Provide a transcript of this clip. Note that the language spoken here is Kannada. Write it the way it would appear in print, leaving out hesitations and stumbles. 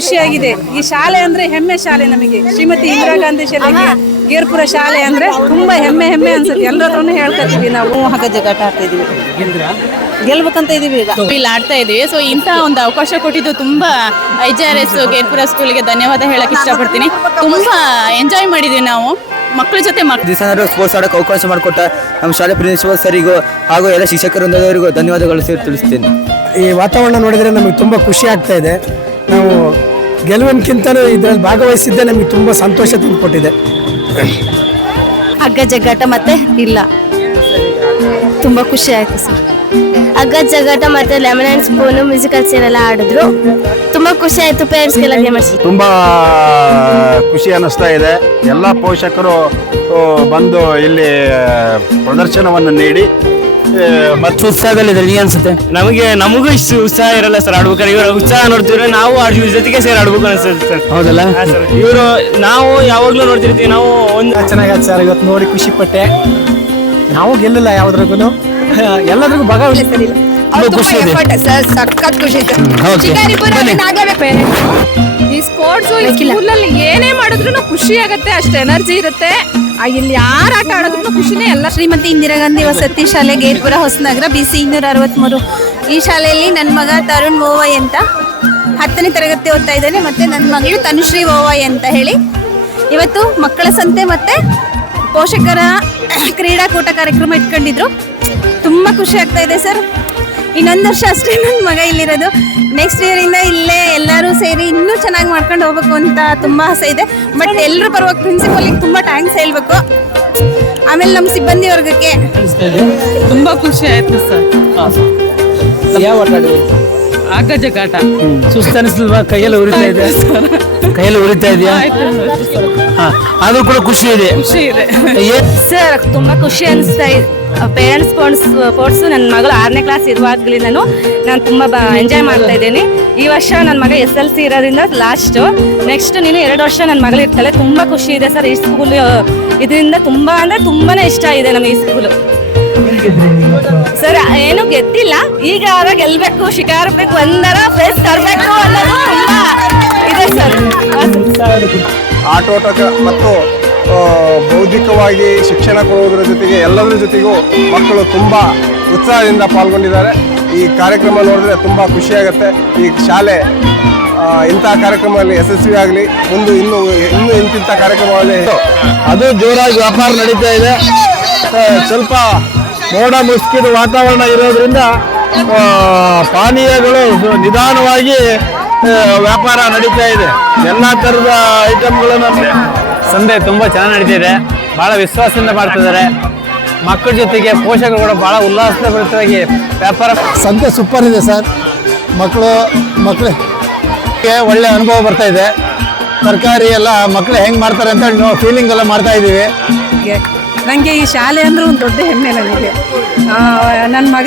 ಖುಷಿಯಾಗಿದೆ. ಈ ಶಾಲೆ ಅಂದ್ರೆ ಹೆಮ್ಮೆ ಶಾಲೆ ನಮಗೆ. ಶ್ರೀಮತಿ ಇಂದಿರಾ ಗಾಂಧಿ ಶಾಲೆ ಗೇರ್ಪುರ ಶಾಲೆ ಅಂದ್ರೆ ತುಂಬಾ ಹೆಮ್ಮೆ ಅನ್ಸುತ್ತೆ. ಎಲ್ಲರತ್ರನು ಹೇಳ್ಕೊತೀವಿ ನಾವು. ಹಗ್ಗ ಜಗ್ಗಾಟ ಆಡ್ತಾ ಇದೀವಿ, ಗೆಲ್ಬೇಕಂತ ಇದೀವಿ. ಈಗ ಇಲ್ಲಿ ಆಡ್ತಾ ಇದೀವಿ. ಸೊ ಇಂತಹ ಒಂದು ಅವಕಾಶ ಕೊಟ್ಟಿದ್ದು ತುಂಬಾ IJRS ಗೇರ್ಪುರ ಸ್ಕೂಲ್ಗೆ ಧನ್ಯವಾದ ಹೇಳಕ್ ಇಷ್ಟಪಡ್ತೀನಿ. ತುಂಬಾ ಎಂಜಾಯ್ ಮಾಡಿದೀವಿ ನಾವು ಮಕ್ಕಳ ಜೊತೆ. ಸ್ಪೋರ್ಟ್ಸ್ ಆಡೋಕೆ ಅವಕಾಶ ಮಾಡಿಕೊಟ್ಟ ನಮ್ಮ ಶಾಲೆ ಪ್ರಿನ್ಸಿಪಲ್ ಸರಿಗೂ ಹಾಗೂ ಎಲ್ಲ ಶಿಕ್ಷಕರವರಿಗೂ ಧನ್ಯವಾದಗಳು ತಿಳಿಸ್ತೇನೆ. ಈ ವಾತಾವರಣ ನೋಡಿದರೆ ನಮಗೆ ತುಂಬ ಖುಷಿ ಆಗ್ತಾ ಇದೆ. ನಾವು ಗೆಲುವಿನಕ್ಕಿಂತಲೂ ಇದರಲ್ಲಿ ಭಾಗವಹಿಸಿದ್ದೆ ನಮಗೆ ತುಂಬ ಸಂತೋಷ ತಂದುಕೊಟ್ಟಿದೆ. ಹಗ್ಗ ಜಗ್ಗಾಟ ಮತ್ತೆ ಇಲ್ಲ, ತುಂಬ ಖುಷಿ ಆಯ್ತು ಸರ್. ಹಗ್ಗ ಜಗ್ಗಾಟ ಮತ್ತೆ lemon and spoon musical chair ಎಲ್ಲ ಆಡಿದ್ರು, ತುಂಬ ಖುಷಿ ಆಯ್ತು. ಪೇರೆಂಟ್ಸ್ಗೆಲ್ಲ ಗೇಮರ್ಸ್ ತುಂಬ ಖುಷಿ ಅನ್ನಿಸ್ತಾ ಇದೆ. ಎಲ್ಲ ಪೋಷಕರು ಬಂದು ಇಲ್ಲಿ ಪ್ರದರ್ಶನವನ್ನು ನೀಡಿ ಮತ್ತು ಉತ್ಸಾಹದಲ್ಲಿದೆ. ನೀ ಅನ್ಸುತ್ತೆ? ನಮಗೂ ಇಷ್ಟು ಉತ್ಸಾಹ ಇರಲ್ಲ ಸರ್ ಆಡ್ಬೇಕಾದ್ರೆ. ಇವರು ಉತ್ಸಾಹ ನೋಡ್ತಿದ್ರೆ ನಾವು ಇವ್ರ ಜೊತೆಗೆ ಸೇರಿ ಆಡ್ಬೇಕು ಅನ್ಸುತ್ತೆ ಸರ್. ಹೌದಲ್ಲ ಸರ್, ಇವರು ನಾವು ಯಾವಾಗ್ಲೂ ನೋಡ್ತಿರ್ತೀವಿ. ನಾವು ಚೆನ್ನಾಗತ್ತೆ ಸರ್. ಇವತ್ತು ನೋಡಿ ಖುಷಿ ಪಟ್ಟೆ. ನಾವು ಗೆಲ್ಲಿಲ್ಲ ಯಾವುದ್ರಿಗೂ, ಎಲ್ಲದ್ರಿಗೂ ಭಾಗವಹಿಸ್ತಿಲ್ಲ. ಖುಷಿ ಇದೆ ಸರ್, ಸಖತ್ ಖುಷಿ ಇದೆ. ಈ ಸ್ಪೋರ್ಟ್ಸ್ ಸ್ಕೂಲಲ್ಲಿ ಏನೇ ಮಾಡಿದ್ರು ಖುಷಿ ಆಗತ್ತೆ, ಅಷ್ಟು ಎನರ್ಜಿ ಇರುತ್ತೆ. ಇಲ್ಲಿ ಯಾರು ಆಟ ಆಡೋದ್ರೂ ಖುಷಿನೇ. ಎಲ್ಲ ಶ್ರೀಮತಿ ಇಂದಿರಾ ಗಾಂಧಿ ವಸತಿ ಶಾಲೆ ಗೇರ್ಪುರ ಹೊಸನಗರ BC 263. ಈ ಶಾಲೆಯಲ್ಲಿ ನನ್ನ ಮಗ ತರುಣ್ ಓವೈ ಅಂತ 10ನೇ ತರಗತಿ ಓದ್ತಾ ಇದ್ದಾನೆ. ಮತ್ತೆ ನನ್ನ ಮಗಳು ತನುಶ್ರೀ ಓವೈ ಅಂತ ಹೇಳಿ ಇವತ್ತು ಮಕ್ಕಳ ಸಂತೆ ಮತ್ತೆ ಪೋಷಕರ ಕ್ರೀಡಾಕೂಟ ಕಾರ್ಯಕ್ರಮ ಇಟ್ಕೊಂಡಿದ್ರು. ತುಂಬ ಖುಷಿ ಆಗ್ತಾ ಇದೆ ಸರ್. ಇನ್ನೊಂದು ವರ್ಷ ಅಷ್ಟೇ ನನ್ನ ಮಗ ಇಲ್ಲಿರೋದು. ನೆಕ್ಸ್ಟ್ ಇಯರಿಂದ ಇಲ್ಲೇ ಎಲ್ಲರೂ ಸೇರಿ ಇನ್ನೂ ಚೆನ್ನಾಗಿ ಮಾಡ್ಕೊಂಡು ಹೋಗ್ಬೇಕು ಅಂತ ತುಂಬ ಆಸೆ ಇದೆ. ಬಟ್ ಎಲ್ಲರೂ ಪರವಾಗಿ ಪ್ರಿನ್ಸಿಪಲ್ಗೆ ತುಂಬ ಥ್ಯಾಂಕ್ಸ್ ಹೇಳ್ಬೇಕು. ಆಮೇಲೆ ನಮ್ಮ ಸಿಬ್ಬಂದಿ ವರ್ಗಕ್ಕೆ ತುಂಬಾ ಖುಷಿ ಆಯ್ತು ಸರ್. ಯಾವ ಆಟ? ಹಗ್ಗ ಜಗ್ಗಾಟ. ಸುಸ್ತು ಅನಿಸ್ಲಿಲ್ವಾ? ಕೈಯಲ್ಲಿ ಉರಿತಾ ಇದೆ, ಕೈಯಲ್ಲಿ ಉರಿತಾ ಇದೆಯಾ? ಆದ್ರೂ ಕೂಡ ಖುಷಿ ಇದೆ. ಸರ್, ತುಂಬ ಖುಷಿ ಅನಿಸ್ತಾ ಇದೆ. ಪೇರೆಂಟ್ಸ್ ಸ್ಪೋರ್ಟ್ಸು ನನ್ನ ಮಗಳು 6ನೇ ಕ್ಲಾಸ್ ಇರುವಾಗಲಿಂದನೂ ನಾನು ತುಂಬ ಎಂಜಾಯ್ ಮಾಡ್ತಾ ಇದ್ದೀನಿ. ಈ ವರ್ಷ ನನ್ನ ಮಗ SLC ಇರೋದ್ರಿಂದ ಲಾಸ್ಟು. ನೆಕ್ಸ್ಟ್ ನೀನು 2 ವರ್ಷ ನನ್ನ ಮಗಳು ಇರ್ತಾಳೆ. ತುಂಬ ಖುಷಿ ಇದೆ ಸರ್. ಈ ಸ್ಕೂಲ್ ಇದರಿಂದ ತುಂಬ ಅಂದರೆ ತುಂಬಾ ಇಷ್ಟ ಇದೆ ನಮಗೆ ಈ ಸ್ಕೂಲು. ಸರ್, ಏನು ಗೆದ್ದಿಲ್ಲ, ಈಗ ಗೆಲ್ಬೇಕು, ಶಿಕಾರಬೇಕು, ಒಂದರ ಫೇಸ್ ತರಬೇಕು ಅನ್ನೋದು ತುಂಬ ಇದೆ ಸರ್. ಆಟೋಟ ಮತ್ತು ಬೌದ್ಧಿಕವಾಗಿ ಶಿಕ್ಷಣ ಕೊಡುವುದರ ಜೊತೆಗೆ ಎಲ್ಲದರ ಜೊತೆಗೂ ಮಕ್ಕಳು ತುಂಬ ಉತ್ಸಾಹದಿಂದ ಪಾಲ್ಗೊಂಡಿದ್ದಾರೆ. ಈ ಕಾರ್ಯಕ್ರಮ ನೋಡಿದ್ರೆ ತುಂಬ ಖುಷಿಯಾಗುತ್ತೆ. ಈ ಶಾಲೆ ಇಂಥ ಕಾರ್ಯಕ್ರಮದಲ್ಲಿ ಯಶಸ್ವಿ ಆಗಲಿ. ಇನ್ನೂ ಇಂತಿಂಥ ಕಾರ್ಯಕ್ರಮಗಳಲ್ಲಿ ಅದು ಜೋರಾಗಿ ವ್ಯಾಪಾರ ನಡೀತಾ ಇದೆ. ಸ್ವಲ್ಪ ಮೋಡ ಮುಸುಕಿದ ವಾತಾವರಣ ಇರೋದ್ರಿಂದ ಪಾನೀಯಗಳು ನಿಧಾನವಾಗಿ ವ್ಯಾಪಾರ ನಡೀತಾ ಇದೆ. ಎಲ್ಲ ಥರದ ಐಟಮ್ಗಳನ್ನು ಸಂತೆ ತುಂಬಾ ಚೆನ್ನಾಗಿ ನಡೀತಿದೆ. ಬಹಳ ವಿಶ್ವಾಸದಿಂದ ಮಾಡ್ತಿದ್ದಾರೆ. ಮಕ್ಕಳ ಜೊತೆಗೆ ಪೋಷಕರು ಕೂಡ ಬಹಳ ಉಲ್ಲಾಸಭರಿತವಾಗಿ ವ್ಯಾಪಾರ. ಸಂತೆ ಸೂಪರ್ ಇದೆ ಸರ್. ಮಕ್ಕಳಿಗೆ ಒಳ್ಳೆ ಅನುಭವ ಬರ್ತಾ ಇದೆ. ತರಕಾರಿ ಎಲ್ಲ ಮಕ್ಕಳು ಹೆಂಗೆ ಮಾಡ್ತಾರೆ ಅಂತ ಫೀಲಿಂಗ್ ಎಲ್ಲ ಮಾಡ್ತಾ ಇದ್ದೀವಿ. ನನಗೆ ಈ ಶಾಲೆ ಅಂದ್ರೆ ಒಂದು ದೊಡ್ಡ ಹೆಮ್ಮೆ ನನಗೆ. ನನ್ನ ಮಗ